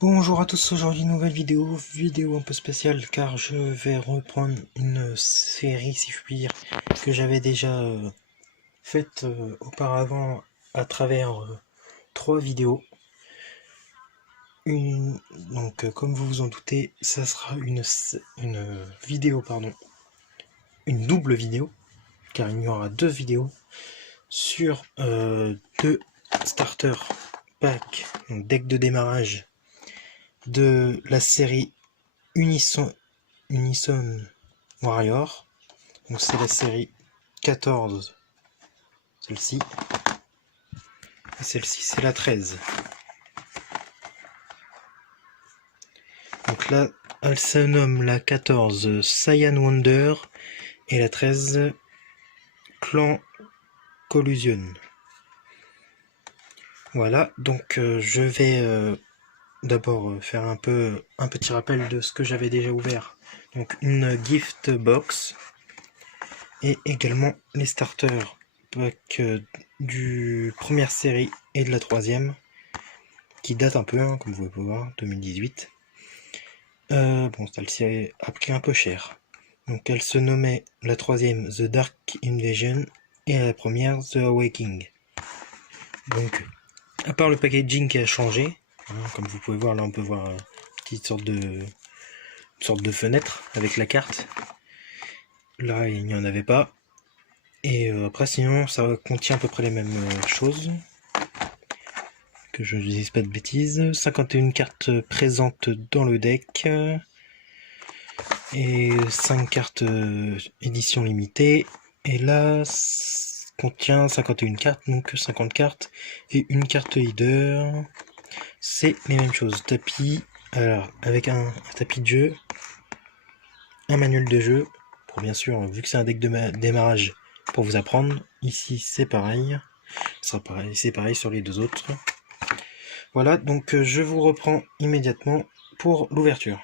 Bonjour à tous, aujourd'hui nouvelle vidéo un peu spéciale car je vais reprendre une série, si je puis dire, que j'avais déjà faite auparavant à travers trois vidéos. Comme vous vous en doutez, ça sera une vidéo, pardon, une double vidéo, car il y aura deux vidéos sur deux starter packs, donc deck de démarrage de la série Unison Warrior. Donc c'est la série 14, celle-ci. Et celle-ci c'est la 13. Donc là, elle se nomme la 14 Cyan Wonder et la 13 Clan Collusion. Voilà, donc je vais d'abord faire un petit rappel de ce que j'avais déjà ouvert. Donc une gift box et également les starters pack du première série et de la troisième qui date un peu, hein, comme vous pouvez voir, 2018. Bon, celle-ci a pris un peu cher. Donc elle se nommait la troisième The Dark Invasion et la première The Awakening. Donc, à part le packaging qui a changé, hein, comme vous pouvez voir, là on peut voir une petite sorte de fenêtre avec la carte. Là il n'y en avait pas. Et après sinon ça contient à peu près les mêmes choses. Que je ne dise pas de bêtises. 51 cartes présentes dans le deck. Et 5 cartes édition limitée. Et là contient 51 cartes, donc 50 cartes. Et une carte leader. C'est les mêmes choses. Tapis. Alors avec un tapis de jeu. Un manuel de jeu. Pour bien sûr, vu que c'est un deck de démarrage pour vous apprendre. Ici c'est pareil. C'est pareil sur les deux autres. Voilà, donc je vous reprends immédiatement pour l'ouverture.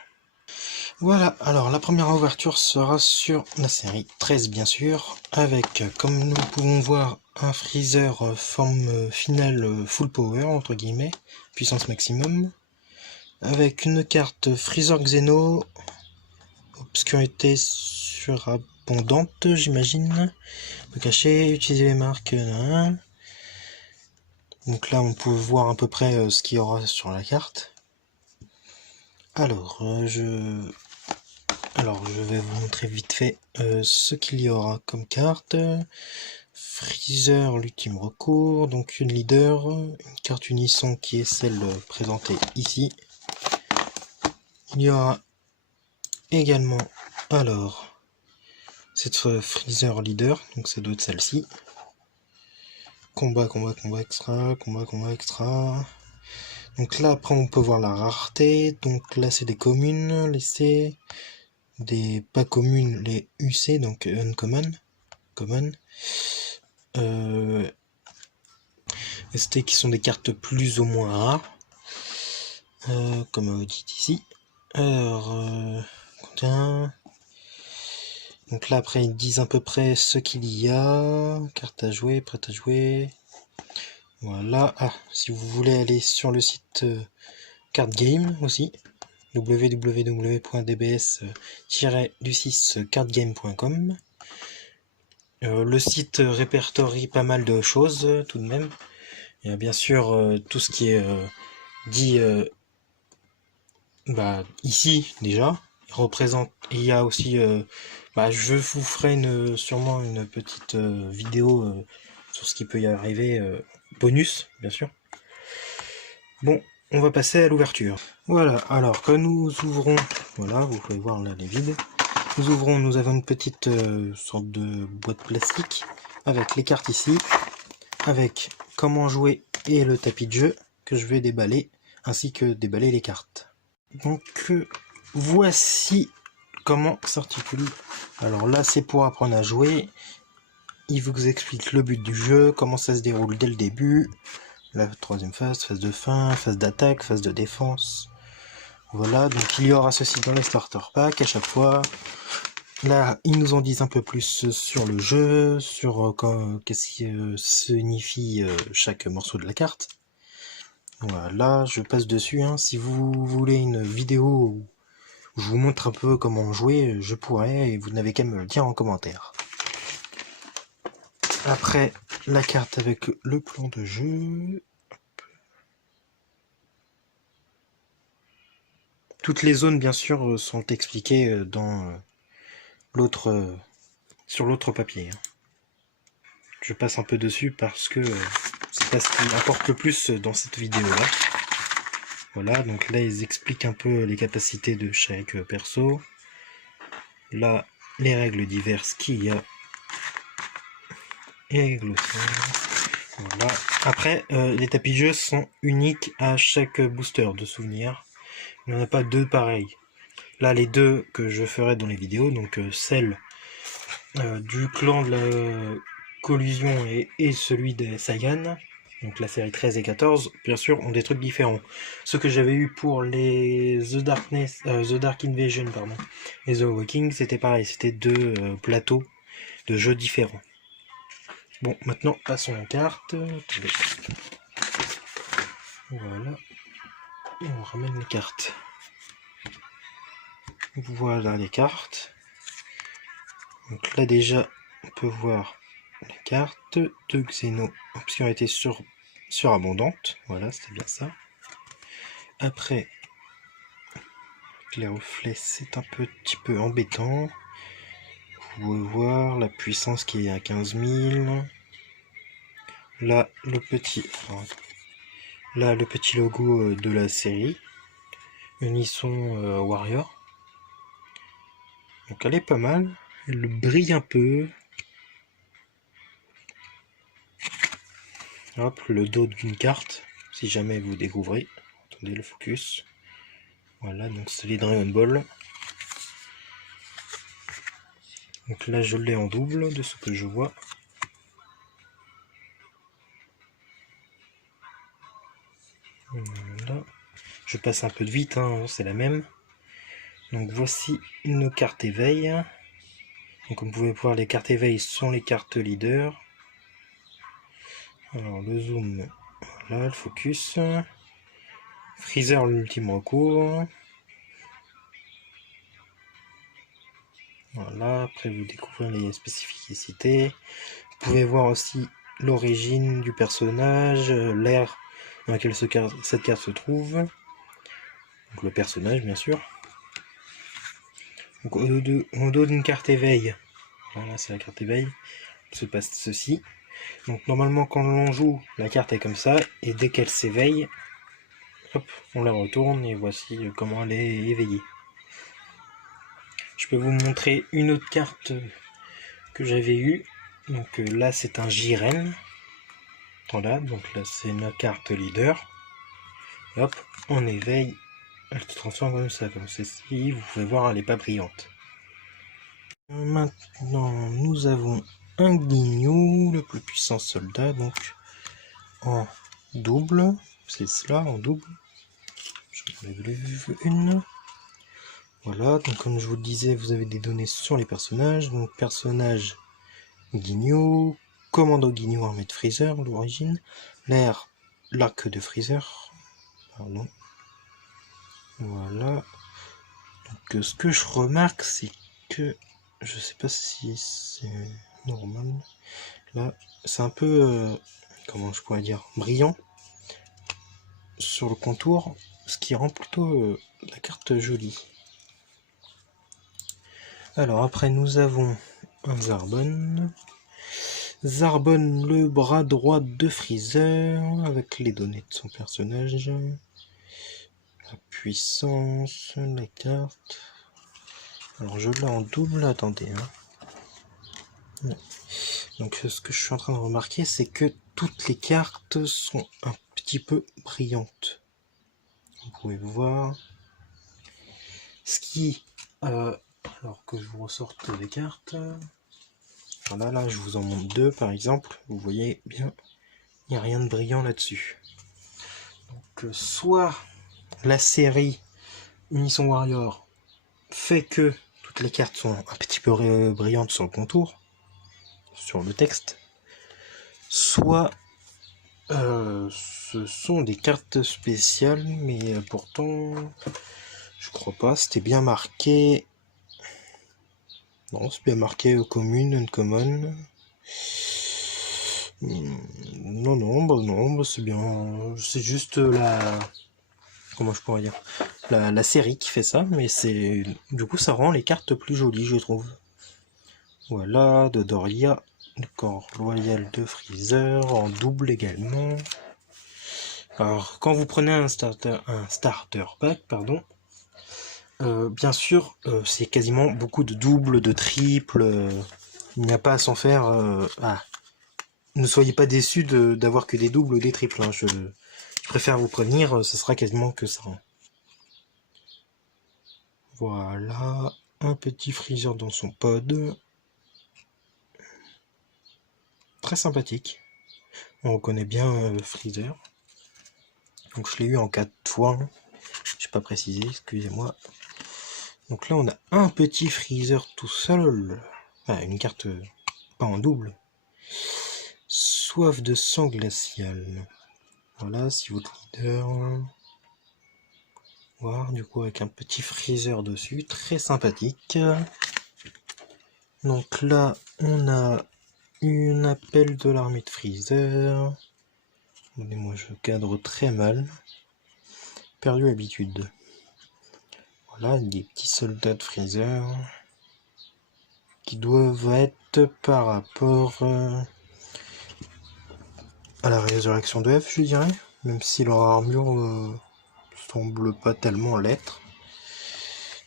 Voilà, alors la première ouverture sera sur la série 13 bien sûr, avec, comme nous pouvons voir, un freezer forme finale full power, entre guillemets, puissance maximum, avec une carte freezer Xeno, obscurité surabondante, j'imagine, peut cacher, utiliser les marques, donc là on peut voir à peu près ce qu'il y aura sur la carte. Alors, je vais vous montrer vite fait ce qu'il y aura comme carte. Freezer, l'ultime recours, donc une leader, une carte unisson qui est celle présentée ici. Il y aura également, alors, cette Freezer leader, donc c'est deux de celle-ci. Combat extra. Donc là après on peut voir la rareté, donc là c'est des communes, les C, des pas communes, les UC, donc uncommon, common. ST qui sont des cartes plus ou moins rares, comme on dit ici. Alors, donc là après ils disent à peu près ce qu'il y a, carte à jouer, prête à jouer. Voilà, si vous voulez aller sur le site Card Game aussi, www.dbs-cardgame.com. Le site répertorie pas mal de choses tout de même. Il y a bien sûr tout ce qui est dit ici déjà. Il y a aussi je vous ferai sûrement une petite vidéo sur ce qui peut y arriver, bonus bien sûr. Bon, on va passer à l'ouverture. Voilà, alors quand nous ouvrons, voilà, vous pouvez voir là les vides. Nous avons une petite sorte de boîte plastique avec les cartes ici, avec comment jouer et le tapis de jeu que je vais déballer, ainsi que déballer les cartes. Donc voici comment s'articule. Alors là c'est pour apprendre à jouer. Il vous explique le but du jeu, comment ça se déroule dès le début. La troisième phase, phase de fin, phase d'attaque, phase de défense. Voilà, donc il y aura ceci dans les starter packs à chaque fois. Là, ils nous en disent un peu plus sur le jeu, sur qu'est-ce qui signifie chaque morceau de la carte. Voilà, je passe dessus, hein. Si vous voulez une vidéo où je vous montre un peu comment jouer, je pourrais, et vous n'avez qu'à me le dire en commentaire. Après, la carte avec le plan de jeu. Toutes les zones, bien sûr, sont expliquées dans l'autre, sur l'autre papier, hein. Je passe un peu dessus parce que c'est pas ce qui importe le plus dans cette vidéo-là. Voilà, donc là, ils expliquent un peu les capacités de chaque perso. Là, les règles diverses qu'il y a. Et les glossaires. Voilà. Après, les tapis de jeu sont uniques à chaque booster de souvenirs. Il n'y en a pas deux pareils. Là, les deux que je ferai dans les vidéos, donc celle du clan de la collusion et celui des Saiyan, donc la série 13 et 14, bien sûr, ont des trucs différents. Ceux que j'avais eu pour les The Dark Invasion, pardon, et The Awakening, c'était pareil, c'était deux plateaux de jeux différents. Bon, maintenant, passons aux cartes. Voilà. On ramène les cartes. Voilà les cartes. Donc là déjà, on peut voir les cartes de Xeno, option était surabondante. Voilà, c'était bien ça. Après, les reflets, c'est un petit peu embêtant. Vous pouvez voir la puissance qui est à 15 000. Là, le petit logo de la série. Unisson Warrior. Donc elle est pas mal. Elle brille un peu. Hop, le dos d'une carte, si jamais vous découvrez. Attendez le focus. Voilà, donc c'est les Dragon Ball. Donc là, je l'ai en double de ce que je vois. Voilà. Je passe un peu de vite, hein, c'est la même. Donc voici une carte éveil. Donc comme vous pouvez voir, les cartes éveil sont les cartes leader. Alors le zoom, voilà, le focus. Freezer, l'ultime recours. Voilà, après vous découvrez les spécificités. Vous pouvez voir aussi l'origine du personnage, l'ère dans laquelle cette carte se trouve. Donc le personnage, bien sûr. Donc au dos d'une carte éveil, voilà, c'est la carte éveil, se passe ceci. Donc normalement quand l'on joue, la carte est comme ça, et dès qu'elle s'éveille, hop, on la retourne, et voici comment elle est éveillée. Je peux vous montrer une autre carte que j'avais eue. Donc là c'est un Jiren. Voilà, donc là c'est notre carte leader. Hop, on éveille, elle se transforme comme ça, comme ceci. Vous pouvez voir, elle n'est pas brillante. Maintenant, nous avons un Ginyu, le plus puissant soldat, donc en double. C'est cela, en double. Je enlève une. Voilà, donc comme je vous le disais, vous avez des données sur les personnages. Donc personnage Ginyu, commando Ginyu armé de Freezer, l'origine. L'air, l'arc de Freezer. Pardon. Voilà. Donc ce que je remarque, c'est que je sais pas si c'est normal. Là, c'est un peu, comment je pourrais dire, brillant sur le contour, ce qui rend plutôt la carte jolie. Alors après, nous avons un Zarbon. Zarbon, le bras droit de Freezer, avec les données de son personnage. La puissance, la carte. Alors je l'ai en double, attendez. Hein. Donc ce que je suis en train de remarquer, c'est que toutes les cartes sont un petit peu brillantes. Vous pouvez voir. Ce qui... alors que je vous ressorte les cartes. Voilà, là je vous en montre deux par exemple. Vous voyez bien, il n'y a rien de brillant là-dessus. Donc soit la série Unisson Warrior fait que toutes les cartes sont un petit peu brillantes sur le contour, sur le texte, soit Ce sont des cartes spéciales, mais pourtant, je crois pas. C'était bien marqué. Non, c'est bien marqué commune, uncommon. Non, c'est bien. C'est juste la. Comment je pourrais dire? La série qui fait ça, mais c'est. Du coup, ça rend les cartes plus jolies, je trouve. Voilà, de Doria. Le corps loyal de Freezer, en double également. Alors, quand vous prenez un starter pack, pardon, bien sûr, c'est quasiment beaucoup de doubles, de triples. Il n'y a pas à s'en faire. Ne soyez pas déçus d'avoir que des doubles ou des triples. Hein. Je préfère vous prévenir, ce sera quasiment que ça. Hein. Voilà, un petit Freezer dans son pod. Très sympathique. On reconnaît bien Freezer. Donc je l'ai eu en 4 fois. Hein. Je n'ai pas précisé, excusez-moi. Donc là on a un petit Freezer tout seul. Ah, une carte pas en double. Soif de sang glacial. Voilà, si votre leader. Voir du coup avec un petit Freezer dessus, très sympathique. Donc là on a une appel de l'armée de Freezer. Moi je cadre très mal. Perdu habitude. Voilà, des petits soldats de Freezer qui doivent être par rapport à la résurrection de F, je dirais, même si leur armure semble pas tellement l'être.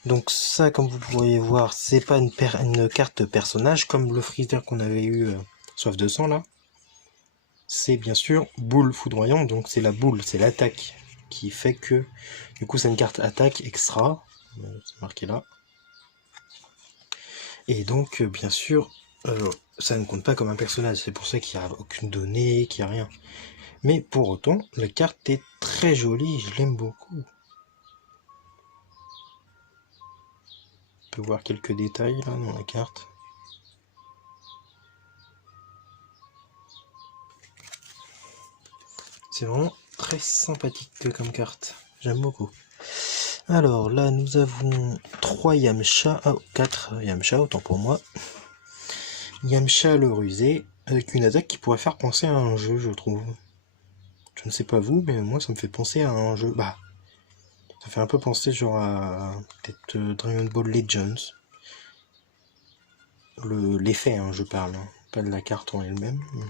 Donc ça, comme vous pourriez voir, c'est pas une carte personnage comme le Freezer qu'on avait eu Soif de sang là. C'est bien sûr boule foudroyante, donc c'est la boule, c'est l'attaque qui fait que du coup c'est une carte attaque extra, c'est marqué là. Et donc bien sûr ça ne compte pas comme un personnage, c'est pour ça qu'il n'y a aucune donnée, qu'il n'y a rien. Mais pour autant, la carte est très jolie, je l'aime beaucoup. On peut voir quelques détails là dans la carte. C'est vraiment très sympathique comme carte. J'aime beaucoup. Alors là, nous avons 3 Yamcha, 4 Yamcha, autant pour moi. Yamcha le rusé, avec une attaque qui pourrait faire penser à un jeu, je trouve. Je ne sais pas vous, mais moi ça me fait penser à un jeu. Bah, ça fait un peu penser genre à peut-être Dragon Ball Legends. L'effet, hein, je parle, hein, pas de la carte en elle-même. Mais...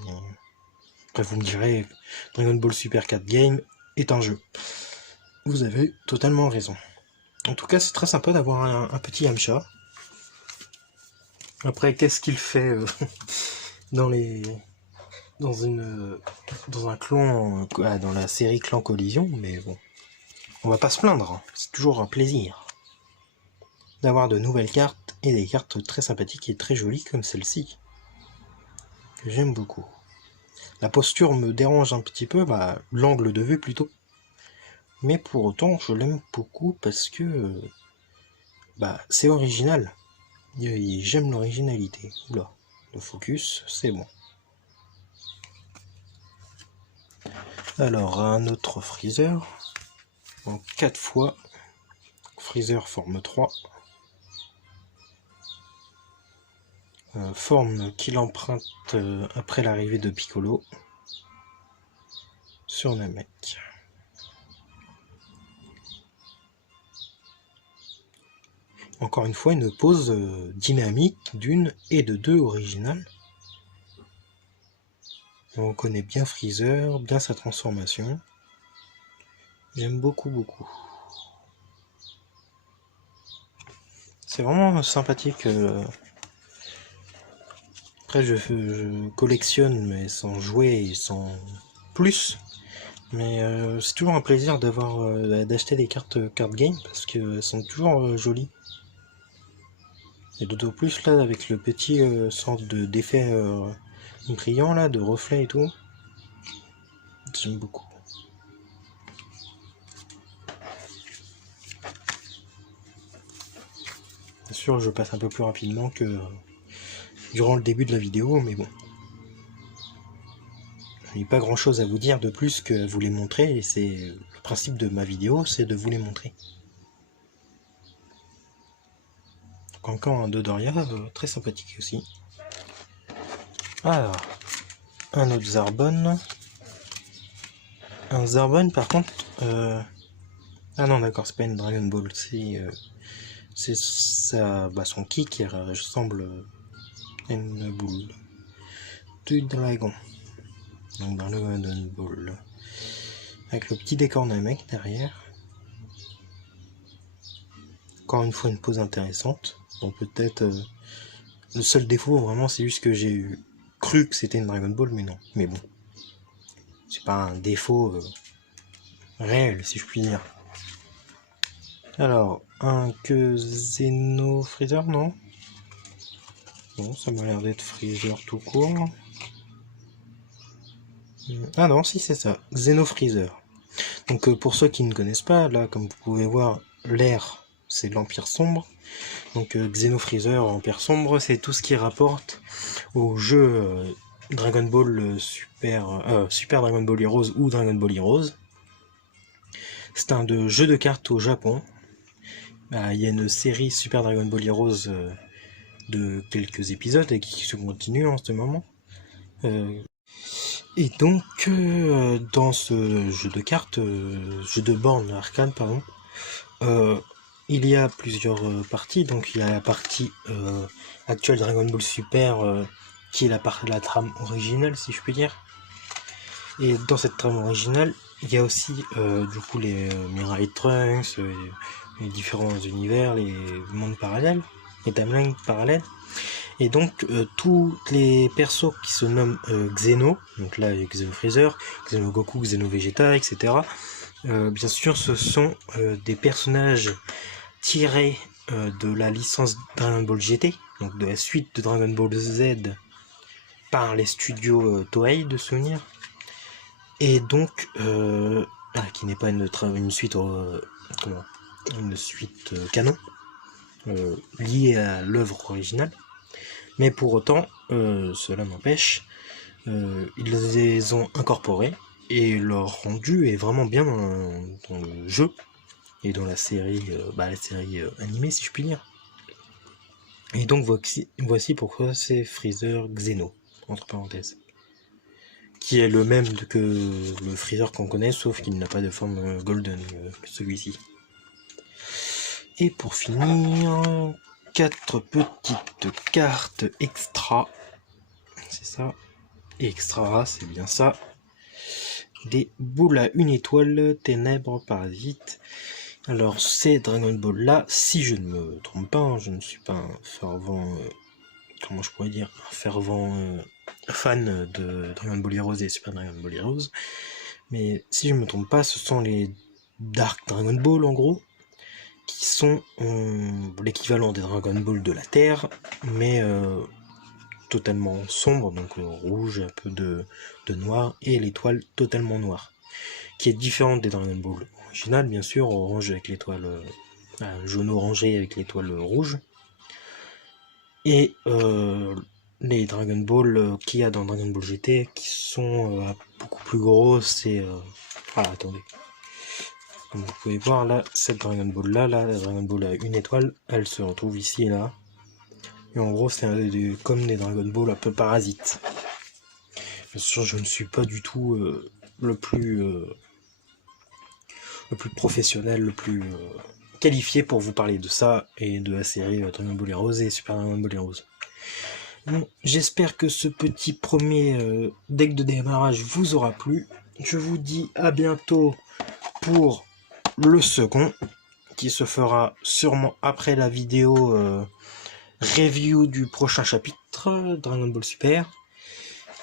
Après, vous me direz, Dragon Ball Super 4 Game est un jeu. Vous avez totalement raison. En tout cas, c'est très sympa d'avoir un petit Yamcha. Après, qu'est-ce qu'il fait dans un clan, dans la série Clan Collision, mais bon, on va pas se plaindre. Hein. C'est toujours un plaisir d'avoir de nouvelles cartes et des cartes très sympathiques et très jolies comme celle-ci, que j'aime beaucoup. La posture me dérange un petit peu, l'angle de vue plutôt. Mais pour autant, je l'aime beaucoup parce que c'est original. J'aime l'originalité. Oula, le focus, c'est bon. Alors, un autre Freezer. En 4 fois. Freezer forme 3. Forme qu'il emprunte après l'arrivée de Piccolo sur Namek. Encore une fois, une pose dynamique d'une et de 2 originales. On connaît bien Freezer, bien sa transformation. J'aime beaucoup. C'est vraiment sympathique. Après, je collectionne, mais sans jouer et sans plus. Mais c'est toujours un plaisir d'acheter des cartes game parce qu'elles sont toujours jolies. Et d'autant plus là avec le petit sorte d'effet brillant là, de reflet et tout. J'aime beaucoup. Bien sûr, je passe un peu plus rapidement que durant le début de la vidéo, mais bon. n'ai pas grand chose à vous dire de plus que vous les montrer, et c'est le principe de ma vidéo, c'est de vous les montrer. Donc encore un Dodoria, très sympathique aussi. Alors, un autre Zarbon. Un Zarbon par contre... Ah non d'accord, c'est pas une Dragon Ball, c'est son ki qui ressemble à une boule du dragon. Donc dans le Dragon Ball. Avec le petit décor Namek derrière. Encore une fois une pose intéressante. Bon peut-être... le seul défaut vraiment c'est juste que j'ai cru que c'était une Dragon Ball, mais non. Mais bon. C'est pas un défaut réel si je puis dire. Alors, un que Xeno Freezer, non? Bon, ça m'a l'air d'être Freezer tout court. Ah non, si c'est ça, Xeno Freezer. Donc pour ceux qui ne connaissent pas, là comme vous pouvez voir, l'air c'est l'Empire Sombre. Donc Xeno Freezer, Empire Sombre, c'est tout ce qui rapporte au jeu Dragon Ball Super Dragon Ball Heroes ou Dragon Ball Heroes. C'est un jeu de cartes au Japon. Il y a une série Super Dragon Ball Heroes de quelques épisodes et qui se continue en ce moment. Et donc, dans ce jeu de cartes, jeu de borne arcade, pardon, il y a plusieurs parties. Donc, il y a la partie actuelle Dragon Ball Super, qui est la trame originale, si je puis dire. Et dans cette trame originale, il y a aussi du coup les Mirai Trunks, les différents univers, les mondes parallèles, les timelines parallèles. Et donc tous les persos qui se nomment Xeno, donc là il y a Xeno Freezer, Xeno Goku, Xeno Vegeta, etc. Bien sûr ce sont des personnages tirés de la licence Dragon Ball GT, donc de la suite de Dragon Ball Z par les studios Toei de souvenirs. Et donc, qui n'est pas une suite, une suite canon, liée à l'œuvre originale. Mais pour autant, cela n'empêche, ils les ont incorporés et leur rendu est vraiment bien dans le jeu et dans la série, animée si je puis dire. Et donc voici pourquoi c'est Freezer Xeno, entre parenthèses. Qui est le même que le Freezer qu'on connaît, sauf qu'il n'a pas de forme golden, celui-ci. Et pour finir, 4 petites cartes extra. C'est ça. Extra, c'est bien ça. Des boules à une étoile, ténèbres, parasites. Alors, ces Dragon Ball là, si je ne me trompe pas, je ne suis pas un fervent... comment je pourrais dire, un fervent fan de Dragon Ball Heroes et Super Dragon Ball Heroes, mais si je ne me trompe pas, ce sont les Dark Dragon Ball en gros, qui sont l'équivalent des Dragon Ball de la Terre, mais totalement sombre, donc rouge, un peu de noir, et l'étoile totalement noire, qui est différente des Dragon Ball originales, bien sûr, orange avec l'étoile jaune orangé avec l'étoile rouge. Et les Dragon Ball qu'il y a dans Dragon Ball GT qui sont beaucoup plus grosses et attendez, comme vous pouvez voir là, cette Dragon Ball là, la Dragon Ball à une étoile, elle se retrouve ici et là, et en gros c'est comme des Dragon Ball un peu parasites. Bien sûr je ne suis pas du tout le plus professionnel, le plus qualifié pour vous parler de ça et de la série Dragon Ball Heroes et Super Dragon Ball Heroes. Bon, j'espère que ce petit premier deck de démarrage vous aura plu. Je vous dis à bientôt pour le second, qui se fera sûrement après la vidéo review du prochain chapitre Dragon Ball Super.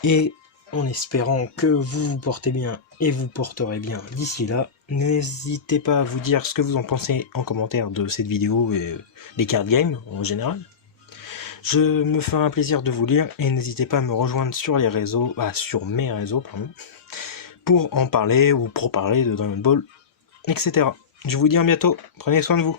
Et en espérant que vous vous portez bien et vous porterez bien d'ici là, n'hésitez pas à vous dire ce que vous en pensez en commentaire de cette vidéo et des card games en général. Je me ferai un plaisir de vous lire et n'hésitez pas à me rejoindre sur les réseaux, sur mes réseaux, pardon, pour en parler ou pour parler de Dragon Ball, etc. Je vous dis à bientôt, prenez soin de vous.